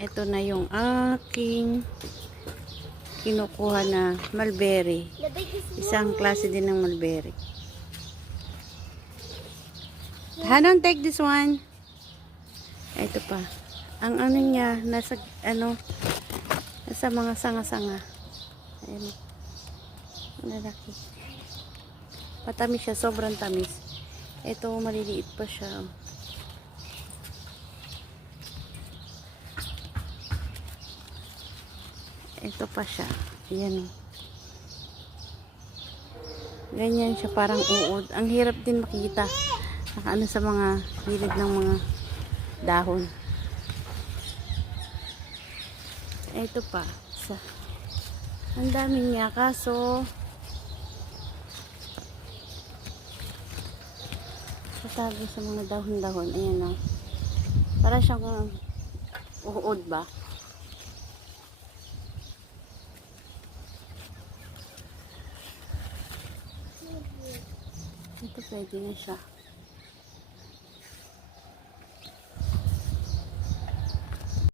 Ito na yung aking kinukuha na mulberry. Isang klase din ng mulberry. Hanon, take this one. Ito pa. Ang ano niya, nasa mga sanga-sanga. Ayan. Lalaki. Matamis siya, sobrang tamis. Ito, maliliit pa siya. Ito pa siya. Ayan. Ganyan siya, parang uod. Ang hirap din makita. Nakaano sa mga gilid ng mga dahon. Ito pa. Ang dami niya, kaso tatago sa mga dahon-dahon. Ayan o. Para siyang uod ba? Ito pwede na siya.